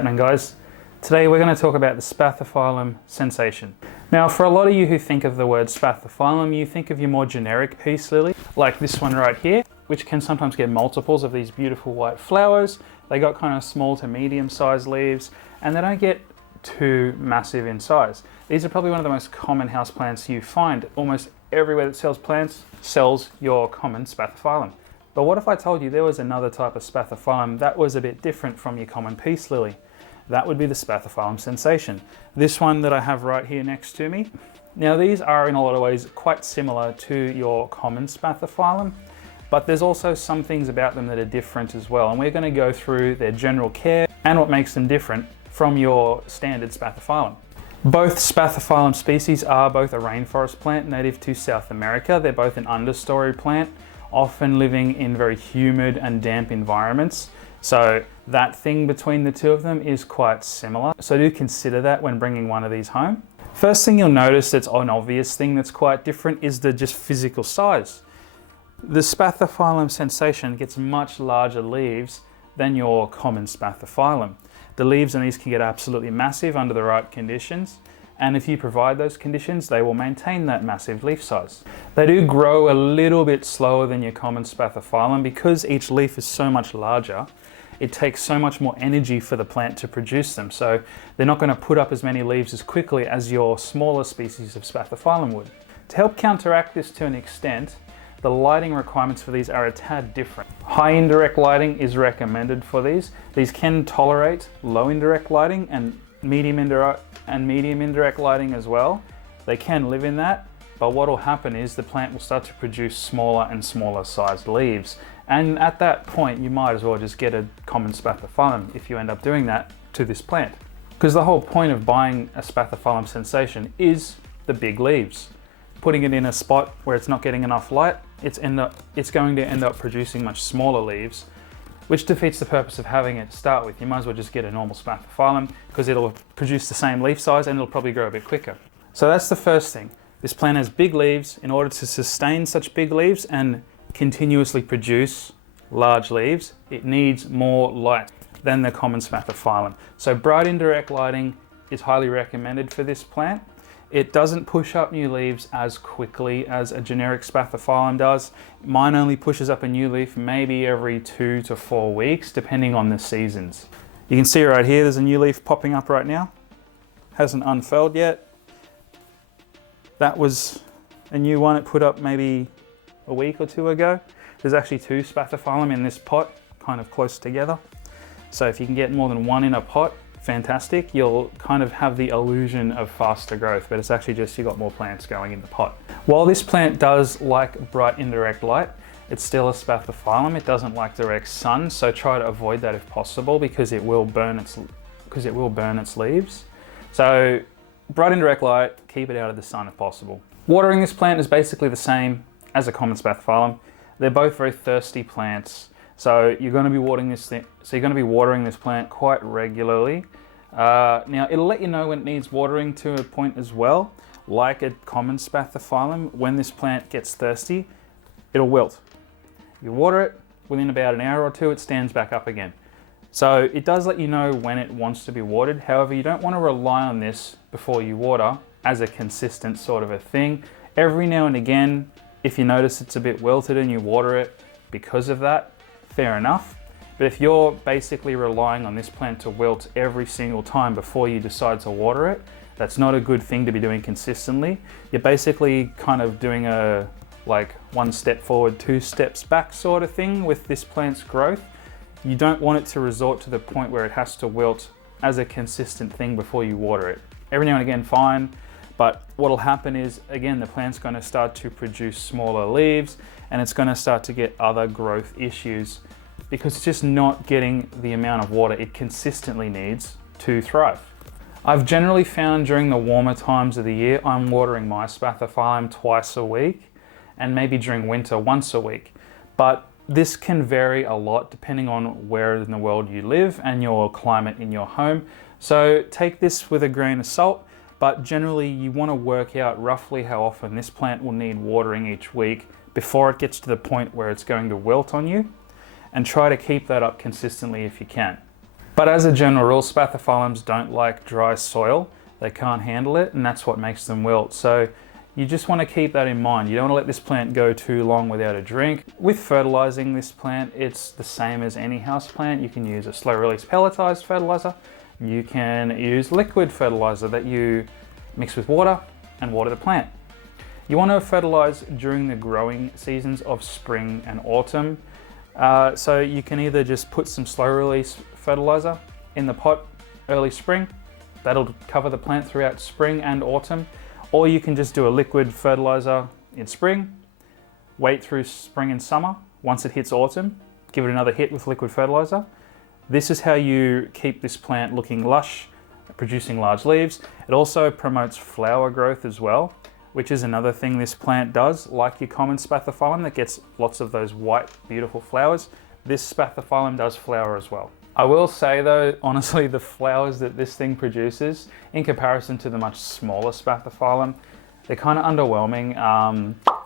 happening, guys? Today we're going to talk about the Spathiphyllum sensation. Now, for a lot of you who think of the word Spathiphyllum, you think of your more generic peace lily, like this one right here, which can sometimes get multiples of these beautiful white flowers. They got kind of small to medium sized leaves, and they don't get too massive in size. These are probably one of the most common houseplants you find. Almost everywhere that sells plants sells your common Spathiphyllum. But what if I told you there was another type of Spathiphyllum that was a bit different from your common peace lily? That would be the Spathiphyllum sensation. This one that I have right here next to me. Now these are in a lot of ways quite similar to your common Spathiphyllum, but there's also some things about them that are different as well. And we're going to go through their general care and what makes them different from your standard Spathiphyllum. Both Spathiphyllum species are both a rainforest plant native to South America. They're both an understory plant, often living in very humid and damp environments. So that thing between the two of them is quite similar. So do consider that when bringing one of these home. First thing you'll notice that's an obvious thing that's quite different is the just physical size. The Spathiphyllum sensation gets much larger leaves than your common Spathiphyllum. The leaves on these can get absolutely massive under the right conditions. And if you provide those conditions, they will maintain that massive leaf size. They do grow a little bit slower than your common Spathiphyllum because each leaf is so much larger. It takes so much more energy for the plant to produce them. So they're not going to put up as many leaves as quickly as your smaller species of Spathiphyllum would. To help counteract this to an extent, the lighting requirements for these are a tad different. High indirect lighting is recommended for these. These can tolerate low indirect lighting and medium indirect lighting as well. They can live in that, but what will happen is the plant will start to produce smaller and smaller sized leaves. And at that point, you might as well just get a common Spathiphyllum if you end up doing that to this plant. Because the whole point of buying a Spathiphyllum sensation is the big leaves. Putting it in a spot where it's not getting enough light, it's going to end up producing much smaller leaves, which defeats the purpose of having it to start with. You might as well just get a normal Spathiphyllum because it'll produce the same leaf size and it'll probably grow a bit quicker. So that's the first thing. This plant has big leaves. In order to sustain such big leaves and continuously produce large leaves, it needs more light than the common Spathiphyllum. So bright indirect lighting is highly recommended for this plant. It doesn't push up new leaves as quickly as a generic Spathiphyllum does. Mine only pushes up a new leaf maybe every 2 to 4 weeks, depending on the seasons. You can see right here, there's a new leaf popping up right now. Hasn't unfurled yet. That was a new one it put up maybe a week or two ago. There's actually 2 Spathiphyllum in this pot, kind of close together. So if you can get more than one in a pot, fantastic. You'll kind of have the illusion of faster growth, but it's actually just you got more plants going in the pot. While this plant does like bright indirect light, it's still a Spathiphyllum. It doesn't like direct sun, so try to avoid that if possible because it will burn its leaves. So bright indirect light, keep it out of the sun if possible. Watering this plant is basically the same as a common Spathiphyllum. They're both very thirsty plants. So you're going to be watering this plant quite regularly. Now it'll let you know when it needs watering to a point as well. Like a common Spathiphyllum, when this plant gets thirsty, it'll wilt. You water it, within about an hour or two, it stands back up again. So it does let you know when it wants to be watered. However, you don't want to rely on this before you water as a consistent sort of a thing. Every now and again, if you notice it's a bit wilted and you water it because of that, fair enough. But if you're basically relying on this plant to wilt every single time before you decide to water it, that's not a good thing to be doing consistently. You're basically kind of doing a like 1 step forward, 2 steps back sort of thing with this plant's growth. You don't want it to resort to the point where it has to wilt as a consistent thing before you water it. Every now and again, fine. But what'll happen is, again, the plant's going to start to produce smaller leaves and it's going to start to get other growth issues because it's just not getting the amount of water it consistently needs to thrive. I've generally found during the warmer times of the year, I'm watering my Spathiphyllum twice a week and maybe during winter once a week. But this can vary a lot depending on where in the world you live and your climate in your home. So take this with a grain of salt. But generally you want to work out roughly how often this plant will need watering each week before it gets to the point where it's going to wilt on you, and try to keep that up consistently if you can. But as a general rule, Spathiphyllums don't like dry soil. They can't handle it, and that's what makes them wilt. So you just want to keep that in mind. You don't want to let this plant go too long without a drink. With fertilizing this plant, it's the same as any house plant. You can use a slow release pelletized fertilizer. You can use liquid fertilizer that you mix with water and water the plant. You want to fertilize during the growing seasons of spring and autumn. So you can either just put some slow release fertilizer in the pot early spring. That'll cover the plant throughout spring and autumn. Or you can just do a liquid fertilizer in spring, wait through spring and summer. Once it hits autumn, give it another hit with liquid fertilizer. This is how you keep this plant looking lush, producing large leaves. It also promotes flower growth as well, which is another thing this plant does, like your common Spathiphyllum that gets lots of those white, beautiful flowers. This Spathiphyllum does flower as well. I will say though, honestly, the flowers that this thing produces, in comparison to the much smaller Spathiphyllum, they're kind of underwhelming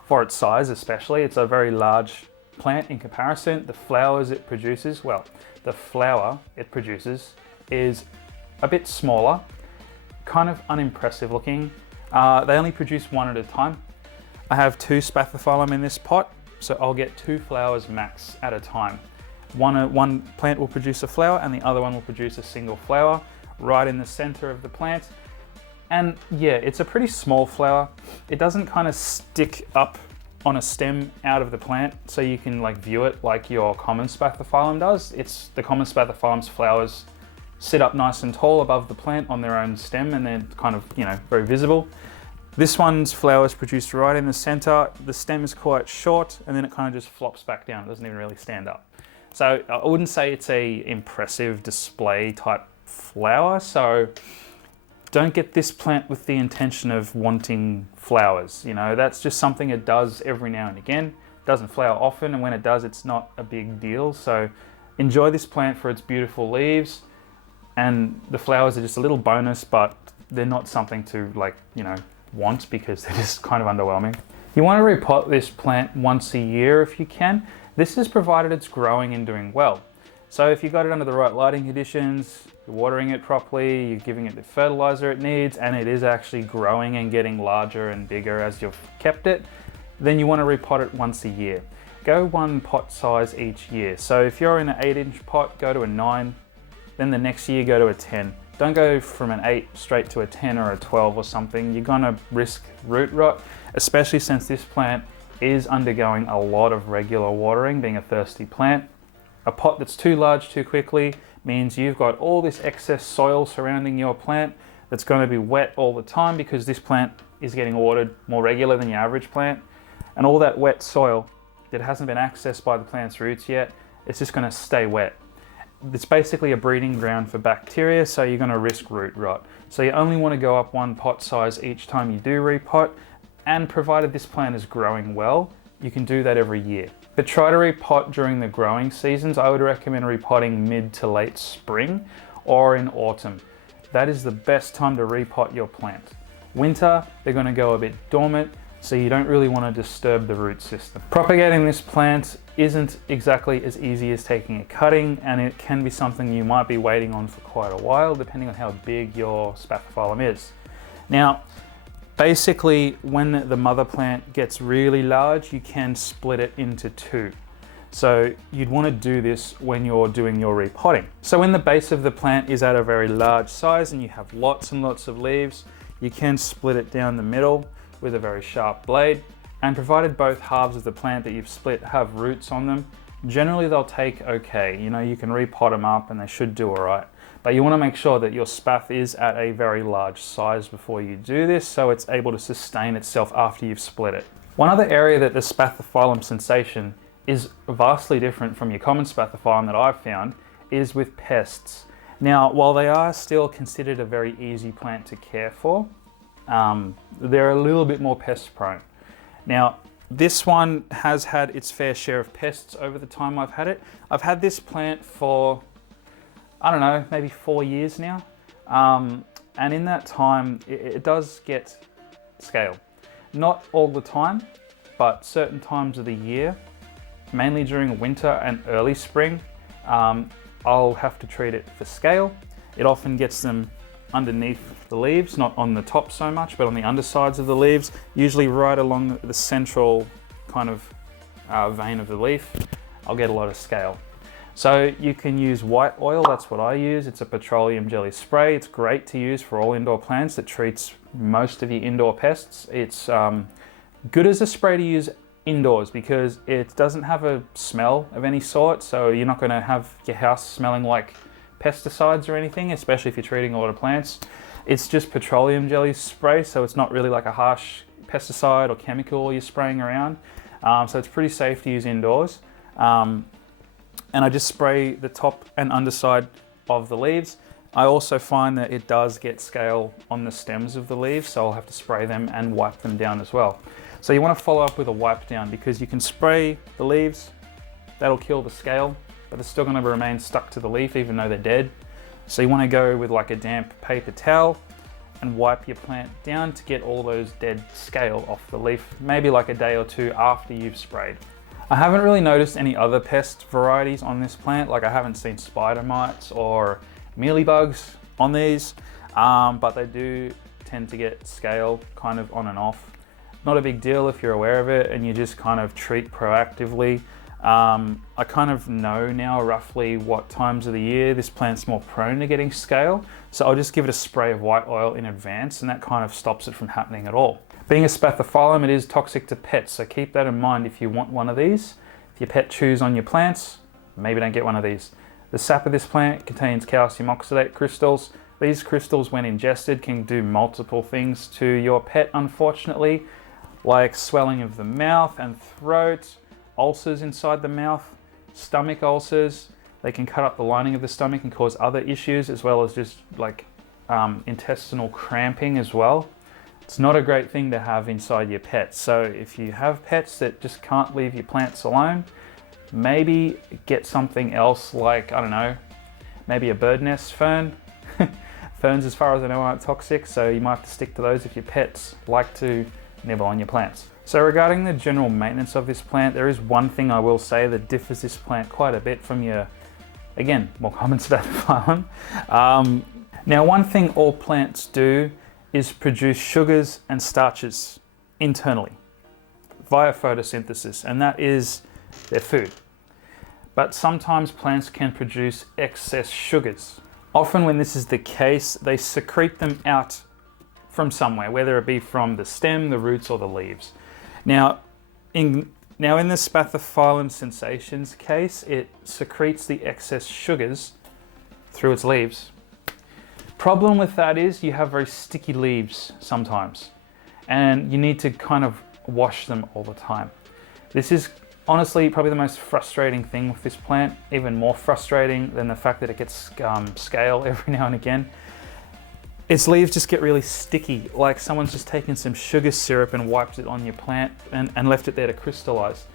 for its size especially. It's a very large plant in comparison. The flowers it produces, well, the flower it produces is a bit smaller, kind of unimpressive looking. They only produce one at a time. I have 2 Spathiphyllum in this pot, so I'll get 2 flowers max at a time. One plant will produce a flower and the other one will produce a single flower right in the center of the plant. And yeah, it's a pretty small flower. It doesn't kind of stick up on a stem out of the plant so you can like view it like your common Spathiphyllum does. It's the common Spathiphyllum's flowers sit up nice and tall above the plant on their own stem and they're kind of, you know, very visible. This one's flowers produced right in the center. The stem is quite short and then it kind of just flops back down. It doesn't even really stand up. So I wouldn't say it's a impressive display type flower. So don't get this plant with the intention of wanting flowers. You know, that's just something it does every now and again. It doesn't flower often, and when it does, it's not a big deal. So enjoy this plant for its beautiful leaves, and the flowers are just a little bonus, but they're not something to like, you know, want because they're just kind of underwhelming. You want to repot this plant once a year if you can. This is provided it's growing and doing well. So if you got it under the right lighting conditions, you're watering it properly, you're giving it the fertilizer it needs, and it is actually growing and getting larger and bigger as you've kept it, then you want to repot it once a year. Go 1 pot size each year. So if you're in an 8-inch pot, go to a 9, then the next year go to a 10. Don't go from an 8 straight to a 10 or a 12 or something. You're gonna risk root rot, especially since this plant is undergoing a lot of regular watering, being a thirsty plant. A pot that's too large too quickly means you've got all this excess soil surrounding your plant that's going to be wet all the time because this plant is getting watered more regular than your average plant. And all that wet soil that hasn't been accessed by the plant's roots yet, it's just going to stay wet. It's basically a breeding ground for bacteria, so you're going to risk root rot. So you only want to go up 1 pot size each time you do repot, and provided this plant is growing well, you can do that every year. But try to repot during the growing seasons. I would recommend repotting mid to late spring or in autumn. That is the best time to repot your plant. Winter, they're going to go a bit dormant, so you don't really want to disturb the root system. Propagating this plant isn't exactly as easy as taking a cutting, and it can be something you might be waiting on for quite a while, depending on how big your Spathiphyllum is. Now, basically, when the mother plant gets really large, you can split it into 2. So you'd want to do this when you're doing your repotting. So when the base of the plant is at a very large size and you have lots and lots of leaves, you can split it down the middle with a very sharp blade. And provided both halves of the plant that you've split have roots on them, generally they'll take okay. You know, you can repot them up and they should do all right. But you want to make sure that your spath is at a very large size before you do this, so it's able to sustain itself after you've split it. One other area that the Spathiphyllum sensation is vastly different from your common Spathiphyllum that I've found is with pests. Now, while they are still considered a very easy plant to care for, they're a little bit more pest prone. Now, this one has had its fair share of pests over the time I've had it. I've had this plant for, I don't know, maybe 4 years now. And in that time, it does get scale. Not all the time, but certain times of the year, mainly during winter and early spring, I'll have to treat it for scale. It often gets them underneath the leaves, not on the top so much, but on the undersides of the leaves, usually right along the central kind of vein of the leaf. I'll get a lot of scale. So you can use white oil, that's what I use. It's a petroleum jelly spray. It's great to use for all indoor plants. It treats most of your indoor pests. It's good as a spray to use indoors because it doesn't have a smell of any sort. So you're not gonna have your house smelling like pesticides or anything, especially if you're treating a lot of plants. It's just petroleum jelly spray, so it's not really like a harsh pesticide or chemical you're spraying around. So it's pretty safe to use indoors. And I just spray the top and underside of the leaves. I also find that it does get scale on the stems of the leaves, so I'll have to spray them and wipe them down as well. So you want to follow up with a wipe down because you can spray the leaves, that'll kill the scale, but it's still going to remain stuck to the leaf even though they're dead. So you want to go with like a damp paper towel and wipe your plant down to get all those dead scale off the leaf, maybe like a day or two after you've sprayed. I haven't really noticed any other pest varieties on this plant, like I haven't seen spider mites or mealybugs on these, but they do tend to get scale kind of on and off. Not a big deal if you're aware of it and you just kind of treat proactively. I kind of know now roughly what times of the year this plant's more prone to getting scale, so I'll just give it a spray of white oil in advance and that kind of stops it from happening at all. Being a Spathiphyllum, it is toxic to pets, so keep that in mind if you want one of these. If your pet chews on your plants, maybe don't get one of these. The sap of this plant contains calcium oxalate crystals. These crystals, when ingested, can do multiple things to your pet, unfortunately, like swelling of the mouth and throat, ulcers inside the mouth, stomach ulcers. They can cut up the lining of the stomach and cause other issues, as well as just like intestinal cramping as well. It's not a great thing to have inside your pets. So if you have pets that just can't leave your plants alone, maybe get something else like, I don't know, maybe a bird nest fern. Ferns, as far as I know, aren't toxic, so you might have to stick to those if your pets like to nibble on your plants. So regarding the general maintenance of this plant, there is one thing I will say that differs this plant quite a bit from your, again, more common Spathiphyllum. Now, one thing all plants do is produce sugars and starches internally via photosynthesis, and that is their food. But sometimes plants can produce excess sugars. Often when this is the case, they secrete them out from somewhere, whether it be from the stem, the roots, or the leaves. Now in the Spathiphyllum sensations case, it secretes the excess sugars through its leaves. Problem with that is you have very sticky leaves sometimes, and you need to kind of wash them all the time. This is honestly probably the most frustrating thing with this plant, even more frustrating than the fact that it gets scale every now and again. Its leaves just get really sticky, like someone's just taken some sugar syrup and wiped it on your plant and left it there to crystallize.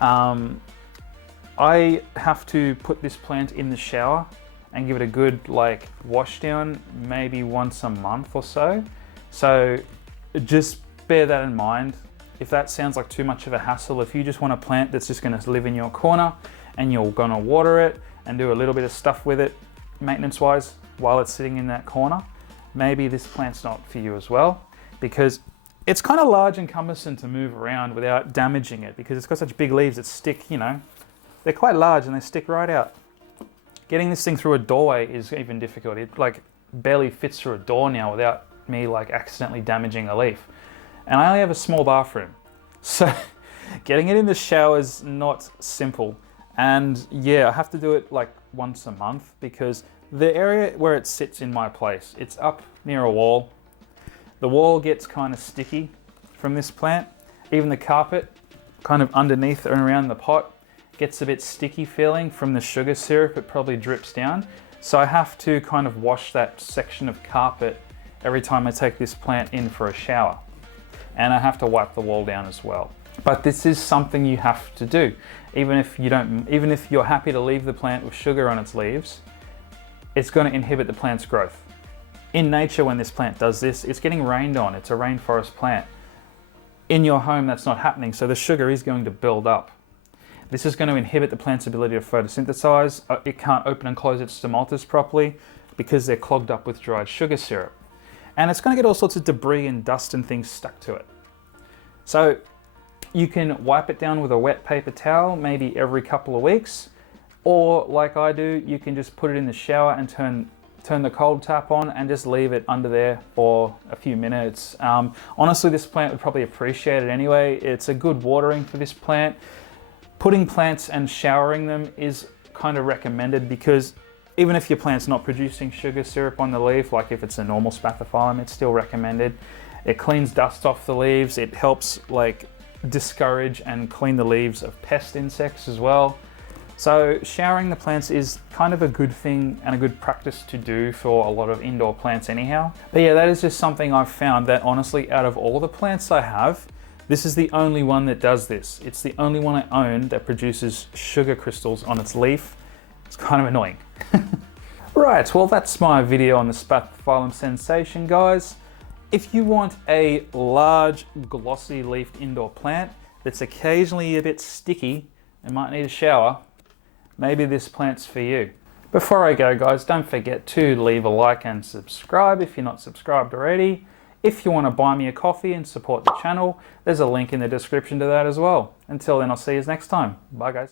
I have to put this plant in the shower and give it a good like wash down, maybe once a month or so. So just bear that in mind. If that sounds like too much of a hassle, if you just want a plant that's just gonna live in your corner and you're gonna water it and do a little bit of stuff with it maintenance wise while it's sitting in that corner, maybe this plant's not for you as well, because it's kind of large and cumbersome to move around without damaging it, because it's got such big leaves that stick, you know, they're quite large and they stick right out. Getting this thing through a doorway is even difficult. It like barely fits through a door now without me like accidentally damaging a leaf. And I only have a small bathroom, so getting it in the shower is not simple. And yeah, I have to do it like once a month because the area where it sits in my place, it's up near a wall. The wall gets kind of sticky from this plant. Even the carpet kind of underneath and around the pot gets a bit sticky feeling from the sugar syrup. It probably drips down. So I have to kind of wash that section of carpet every time I take this plant in for a shower. And I have to wipe the wall down as well. But this is something you have to do. Even if you're happy to leave the plant with sugar on its leaves, it's going to inhibit the plant's growth. In nature, when this plant does this, it's getting rained on. It's a rainforest plant. In your home, that's not happening, so the sugar is going to build up. This is going to inhibit the plant's ability to photosynthesize. It can't open and close its stomatas properly because they're clogged up with dried sugar syrup. And it's going to get all sorts of debris and dust and things stuck to it. So you can wipe it down with a wet paper towel maybe every couple of weeks, or like I do, you can just put it in the shower and turn the cold tap on and just leave it under there for a few minutes. Honestly, this plant would probably appreciate it anyway. It's a good watering for this plant. Putting plants and showering them is kind of recommended because even if your plant's not producing sugar syrup on the leaf, like if it's a normal Spathiphyllum, it's still recommended. It cleans dust off the leaves. It helps like discourage and clean the leaves of pest insects as well. So showering the plants is kind of a good thing and a good practice to do for a lot of indoor plants anyhow. But yeah, that is just something I've found that honestly, out of all the plants I have, this is the only one that does this. It's the only one I own that produces sugar crystals on its leaf. It's kind of annoying. Right, well that's my video on the Spathiphyllum sensation, guys. If you want a large, glossy leafed indoor plant that's occasionally a bit sticky and might need a shower, maybe this plant's for you. Before I go, guys, don't forget to leave a like and subscribe if you're not subscribed already. If you want to buy me a coffee and support the channel, there's a link in the description to that as well. Until then, I'll see you next time. Bye, guys.